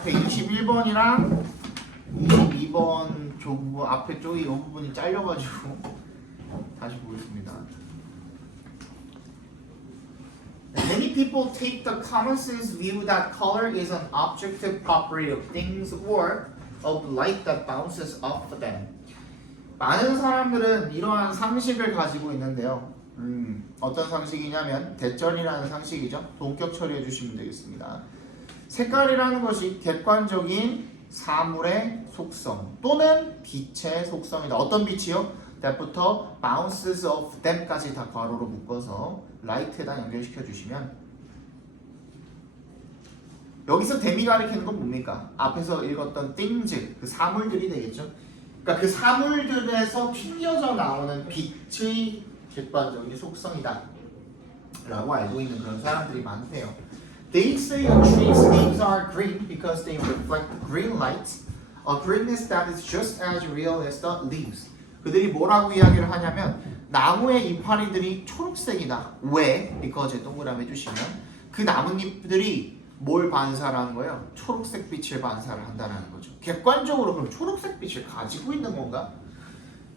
앞에 21번이랑 22번 부분 앞에 쪽이 이 부분이 잘려가지고 다시 보겠습니다. Many people take the common sense view that color is an objective property of things or of light that bounces off them. 많은 사람들은 이러한 상식을 가지고 있는데요. 어떤 상식이냐면 대전이라는 상식이죠. 본격 처리해 주시면 되겠습니다. 색깔이라는 것이 객관적인 사물의 속성 또는 빛의 속성이다. 어떤 빛이요? that부터 bounces off them까지 다 괄호로 묶어서 light에다 연결시켜 주시면 여기서 them이 가리키는 건 뭡니까? 앞에서 읽었던 things, 그 사물들이 되겠죠. 그러니까 그 사물들에서 튕겨져 나오는 빛의 객관적인 속성이다 라고 알고 있는 그런 사람들이 많대요. They say a tree's leaves are green because they reflect green light, a greenness that is just as real as the leaves. 그들이 뭐라고 이야기를 하냐면 나무의 이파리들이 초록색이다. 왜? because 동그라미 해주시면 그 나뭇잎들이 뭘 반사하는 거예요? 초록색 빛을 반사를 한다는 거죠. 객관적으로 그럼 초록색 빛을 가지고 있는 건가?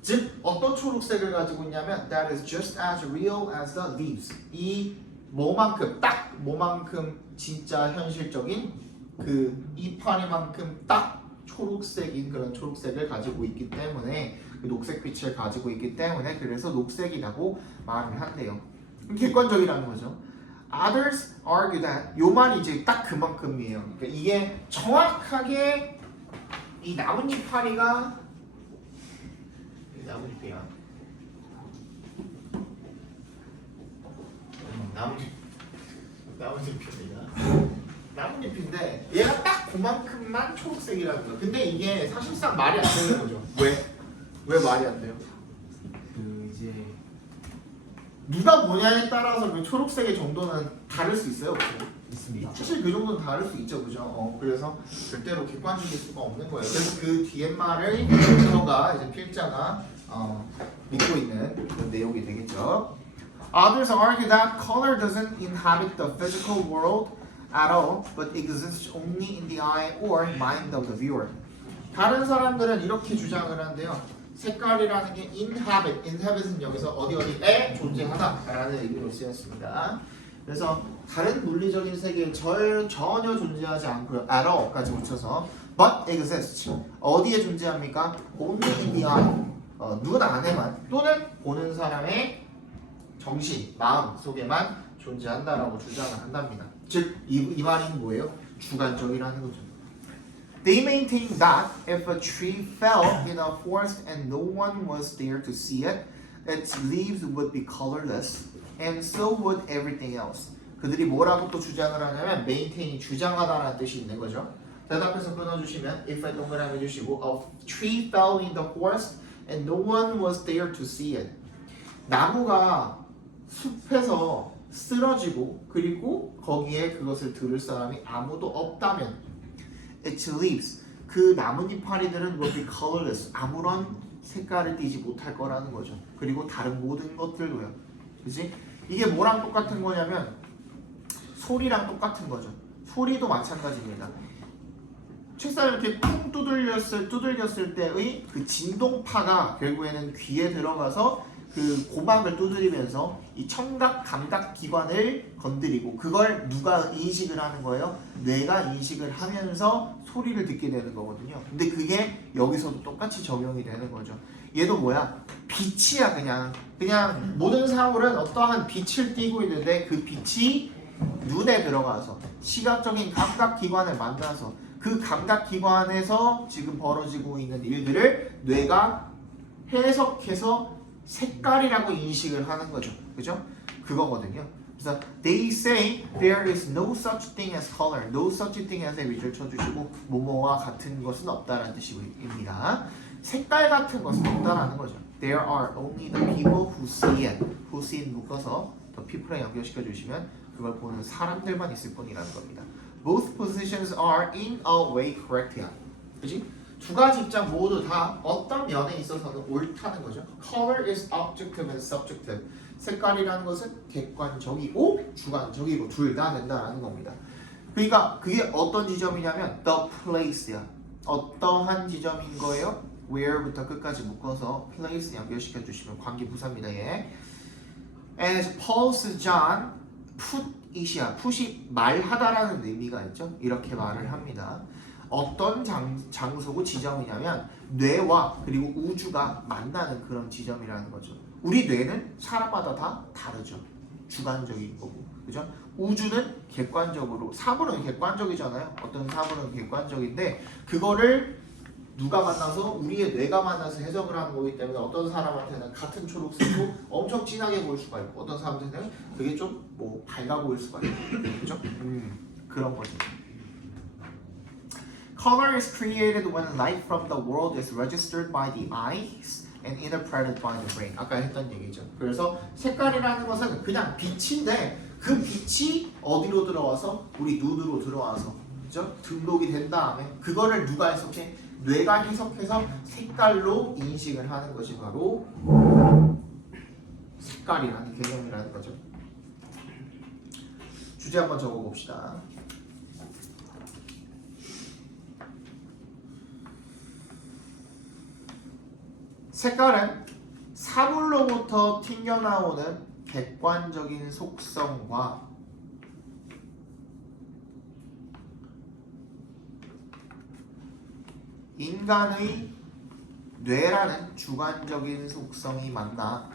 즉 어떤 초록색을 가지고 있냐면 that is just as real as the leaves. 이 뭐만큼 딱 뭐만큼 진짜 현실적인 그 이파리만큼 딱 초록색인 그런 초록색을 가지고 있기 때문에 그 녹색빛을 가지고 있기 때문에 그래서 녹색이라고 말을 한대요. 객관적이라는 거죠. Others argue that 요 말이 이제 딱 그만큼이에요. 그러니까 이게 정확하게 이 나뭇잎파리가 나뭇잎이야. 나뭇잎입니다. 나뭇잎인데 얘가 딱 그만큼만 초록색이라는 거야. 근데 이게 사실상 말이 안 되는 거죠. 왜 말이 안 돼요? 그 이제 누가 뭐냐에 따라서 그 초록색의 정도는 다를 수 있어요. 있습니다. 사실 그 정도는 다를 수 있죠, 그죠? 그래서 절대로 객관적일 수가 없는 거예요. 그래서 그 뒤에 말을 저가 이제 필자가 믿고 있는 그런 내용이 되겠죠. Others argue that color doesn't inhabit the physical world at all, but exists only in the eye or mind of the viewer. 다른 사람들은 이렇게 주장을 하는데요. 색깔이라는 게 inhabit은 여기서 어디에 존재하다라는 의미로 쓰였습니다. 그래서 다른 물리적인 세계에 전혀 존재하지 않고요. at all까지 붙여서 but exists. 어디에 존재합니까? only in the eye. 눈 안에만 또는 보는 사람의 정신, 마음 속에만 존재한다라고 주장을 한답니다. 즉, 이 말이 뭐예요? 주관적이라는 거죠. They maintain that if a tree fell in a forest and no one was there to see it, its leaves would be colorless, and so would everything else. 그들이 뭐라고 또 주장을 하냐면 maintain이 주장하다라는 뜻이 있는 거죠. 대답해서 끊어주시면 if에 동그라미 해주시고 a tree fell in the forest and no one was there to see it. 나무가 숲에서 쓰러지고 그리고 거기에 그것을 들을 사람이 아무도 없다면 its leaves 그 나뭇잎파리들은 will be colorless 아무런 색깔을 띠지 못할 거라는 거죠. 그리고 다른 모든 것들도요. 그치? 이게 뭐랑 똑같은 거냐면 소리랑 똑같은 거죠. 소리도 마찬가지입니다. 책상을 이렇게 쿵 두들겼을 때의 그 진동파가 결국에는 귀에 들어가서 그 고막을 두드리면서 이 청각 감각 기관을 건드리고 그걸 누가 인식을 하는 거예요? 뇌가 인식을 하면서 소리를 듣게 되는 거거든요. 근데 그게 여기서도 똑같이 적용이 되는 거죠. 얘도 뭐야? 빛이야 그냥 모든 사물은 어떠한 빛을 띠고 있는데 그 빛이 눈에 들어가서 시각적인 감각 기관을 만나서 그 감각 기관에서 지금 벌어지고 있는 일들을 뇌가 해석해서 색깔이라고 인식을 하는 거죠. 그죠? 그거거든요. 그래서 they say there is no such thing as color. No such thing as에 위주를 쳐주시고 뭐뭐와 같은 것은 없다라는 뜻입니다. 색깔 같은 것은 없다라는 거죠. There are only the people who see it. who see it 묶어서 the people에 연결시켜 주시면 그걸 보는 사람들만 있을 뿐이라는 겁니다. Both positions are in a way correct. 그지? 두 가지 입장 모두 다 어떤 면에 있어서는 옳다는 거죠. Color is objective and subjective. 색깔이라는 것은 객관적이고 주관적이고 둘 다 된다라는 겁니다. 그러니까 그게 어떤 지점이냐면 the place야. 어떠한 지점인 거예요? where부터 끝까지 묶어서 place 연결시켜 주시면 관계 부사입니다. 예. As Paul's John put it이야. put이 말하다라는 의미가 있죠. 이렇게 말을 합니다. 어떤 장소고 지점이냐면 뇌와 그리고 우주가 만나는 그런 지점이라는 거죠. 우리 뇌는 사람마다 다 다르죠. 주관적인 거고, 그죠? 우주는 객관적으로, 사물은 객관적이잖아요. 어떤 사물은 객관적인데 그거를 누가 만나서 우리의 뇌가 만나서 해석을 하는 거기 때문에 어떤 사람한테는 같은 초록색도 엄청 진하게 보일 수가 있고 어떤 사람한테는 그게 좀 뭐 밝아 보일 수가 있고, 그죠? 그런 거죠. Color is created when light from the world is registered by the eyes and interpreted by the brain. 아까 했던 얘기죠. 그래서 색깔이라는 것은 그냥 빛인데 그 빛이 어디로 들어와서 우리 눈으로 들어와서, 그죠? 등록이 된 다음에 그거를 누가 해석해? 뇌가 해석해서 색깔로 인식을 하는 것이 바로 색깔이라는 개념이라는 거죠. 주제 한번 적어봅시다. 색깔은 사물로부터 튕겨나오는 객관적인 속성과 인간의 뇌라는 주관적인 속성이 만나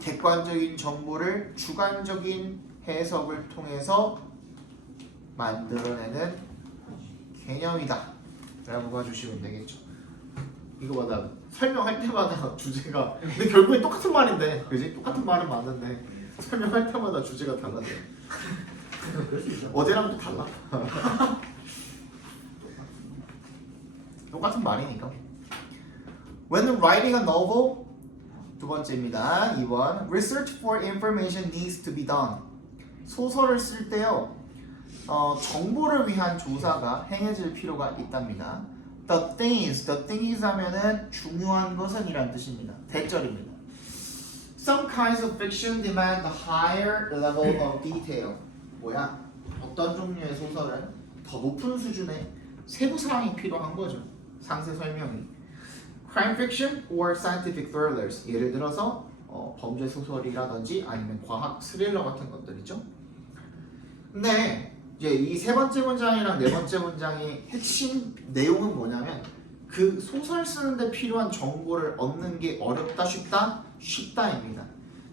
객관적인 정보를 주관적인 해석을 통해서 만들어내는 개념이다 라고 봐주시면 되겠죠. 이거마다 설명할 때마다 주제가 근데 결국엔 똑같은 말인데, 그지? 똑같은 말은 맞는데 설명할 때마다 주제가 달라져. 어제랑 또 달라. 똑같은 말이니까. When writing a novel, 두 번째입니다. 2번. Research for information needs to be done. 소설을 쓸 때요. 정보를 위한 조사가 행해질 필요가 있답니다. The thing is 하면은 중요한 것은 이란 뜻입니다. 대절입니다. Some kinds of fiction demand a higher level of detail. 뭐야? 어떤 종류의 소설은 더 높은 수준의 세부 사항이 필요한 거죠. 상세 설명이. Crime fiction or scientific thrillers. 예를 들어서 범죄 소설이라든지 아니면 과학 스릴러 같은 것들이죠. 근데 이제 이 세 번째 문장이랑 네 번째 문장의 핵심 내용은 뭐냐면 그 소설 쓰는데 필요한 정보를 얻는 게 어렵다 쉽다? 쉽다입니다.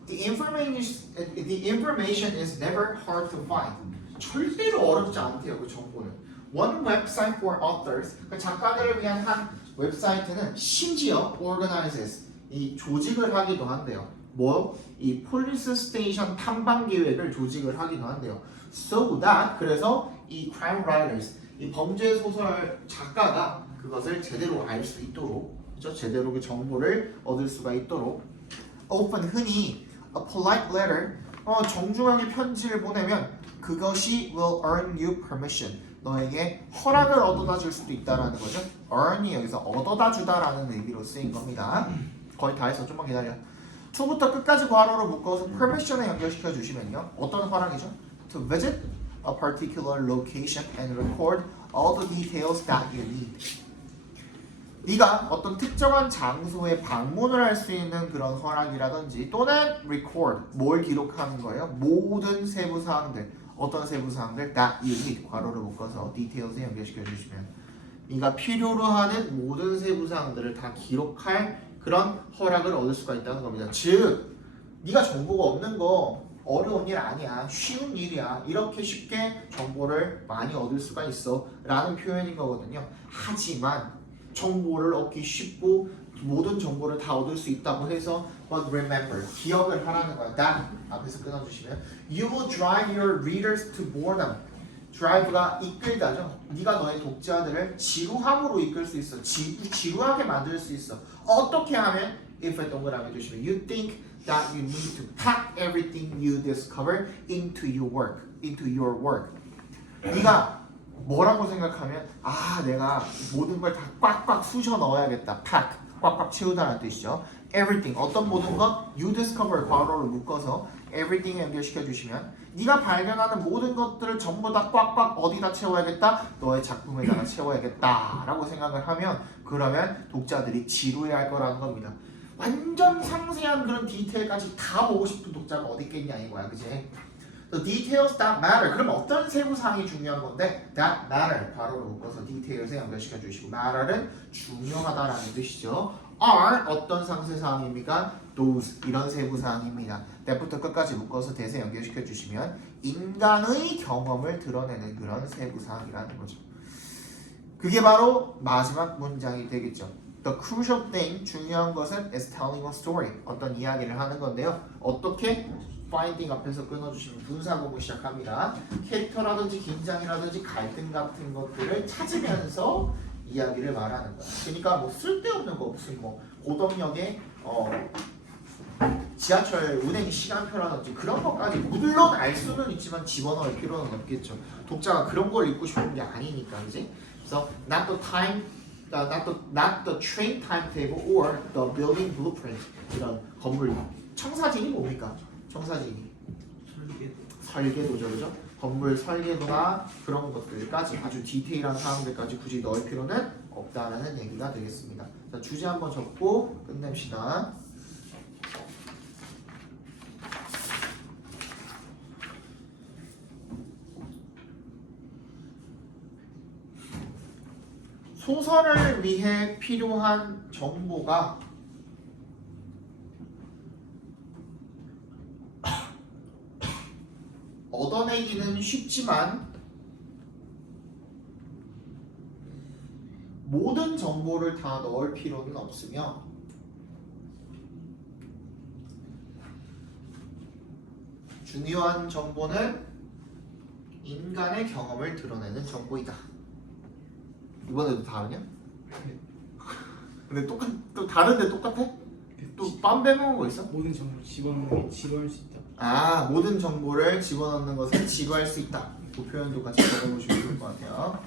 The information is never hard to find. 절대로 어렵지 않대요, 그 정보는. One website for authors, 그 작가들을 위한 한 웹사이트는 심지어 organizes, 이 조직을 하기도 한대요. 뭐? 이 폴리스 스테이션 탐방 계획을 조직을 하기도 한대요. So that, 그래서 이 crime writers, 이 범죄 소설 작가가 그것을 제대로 알 수 있도록, 그렇죠? 제대로 그 정보를 얻을 수가 있도록 often 흔히 a polite letter, 정중하게 편지를 보내면 그것이 will earn you permission, 너에게 허락을 얻어다 줄 수도 있다라는 거죠. earn이 여기서 얻어다 주다라는 의미로 쓰인 겁니다. 거의 다 해서 좀만 기다려. to부터 끝까지 괄호로 묶어서 permission에 연결시켜 주시면요. 어떤 허락이죠? To visit a particular location and record all the details that you need. 네가 어떤 특정한 장소에 방문을 할 수 있는 그런 허락이라든지 또는 record, 뭘 기록하는 거예요? 모든 세부 사항들, 어떤 세부 사항들 that you need, 괄호를 묶어서 details에 연결시켜 주시면 네가 필요로 하는 모든 세부 사항들을 다 기록할 그런 허락을 얻을 수가 있다는 겁니다. 즉, 네가 정보가 없는 거 어려운 일 아니야, 쉬운 일이야, 이렇게 쉽게 정보를 많이 얻을 수가 있어 라는 표현인 거거든요. 하지만 정보를 얻기 쉽고 모든 정보를 다 얻을 수 있다고 해서 but remember, 기억을 하라는 거야. that 앞에서 끊어주시면 you will drive your readers to boredom. drive가 이끌다죠. 네가 너의 독자들을 지루함으로 이끌 수 있어. 지루하게 만들 수 있어. 어떻게 하면? if에 동그라미 주시면 you think that you need to pack everything you discover into your work. 네가 뭐라고 생각하면 내가 모든 걸 다 꽉꽉 쑤셔 넣어야겠다. pack, 꽉꽉 채우다라는 뜻이죠. everything, 어떤 모든 것 you discover 괄호를 묶어서 everything에 연결시켜 주시면 네가 발견하는 모든 것들을 전부 다 꽉꽉 어디다 채워야겠다? 너의 작품에다가 채워야겠다 라고 생각을 하면 그러면 독자들이 지루해할 거라는 겁니다. 완전 상세한 그런 디테일까지 다 보고 싶은 독자가 어디 있겠냐 이거야, 그지? The details that matter. 그럼 어떤 세부사항이 중요한 건데 that matter 바로 묶어서 details에 연결시켜 주시고 matter은 중요하다라는 뜻이죠. are 어떤 상세사항입니까? those 이런 세부사항입니다. that부터 끝까지 묶어서 that에 연결시켜 주시면 인간의 경험을 드러내는 그런 세부사항이라는 거죠. 그게 바로 마지막 문장이 되겠죠. The crucial thing, 중요한 것은 is telling a story, 어떤 이야기를 하는 건데요. 어떻게? finding 앞에서 끊어주시면 분사구문 시작합니다. 캐릭터라든지 긴장이라든지 갈등 같은 것들을 찾으면서 이야기를 말하는 거야. 그러니까 뭐 쓸데없는 거 무슨 뭐 고덕역에 지하철 운행 시간표라든지 그런 것까지 물론 알 수는 있지만 집어넣을 필요는 없겠죠. 독자가 그런 걸 읽고 싶은 게 아니니까, 이제. 그래서 not the time, not the train timetable or the building blueprint 이런 건물 청사진이 뭡니까? 청사진이 설계도죠, 그죠? 건물 설계도나 그런 것들까지 아주 디테일한 사항들까지 굳이 넣을 필요는 없다는 얘기가 되겠습니다. 자, 주제 한번 적고 끝냅시다. 소설을 위해 필요한 정보가 얻어내기는 쉽지만 모든 정보를 다 넣을 필요는 없으며 중요한 정보는 인간의 경험을 드러내는 정보이다. 이번에도 다르냐? 근데 또 다른데 똑같아? 또 빰 빼먹은 거 있어? 모든 정보를 집어넣는 게 지루할 수 있다. 아, 모든 정보를 집어넣는 것은 지루할 수 있다. 그 표현도 같이 적어보시면 좋을 것 같아요.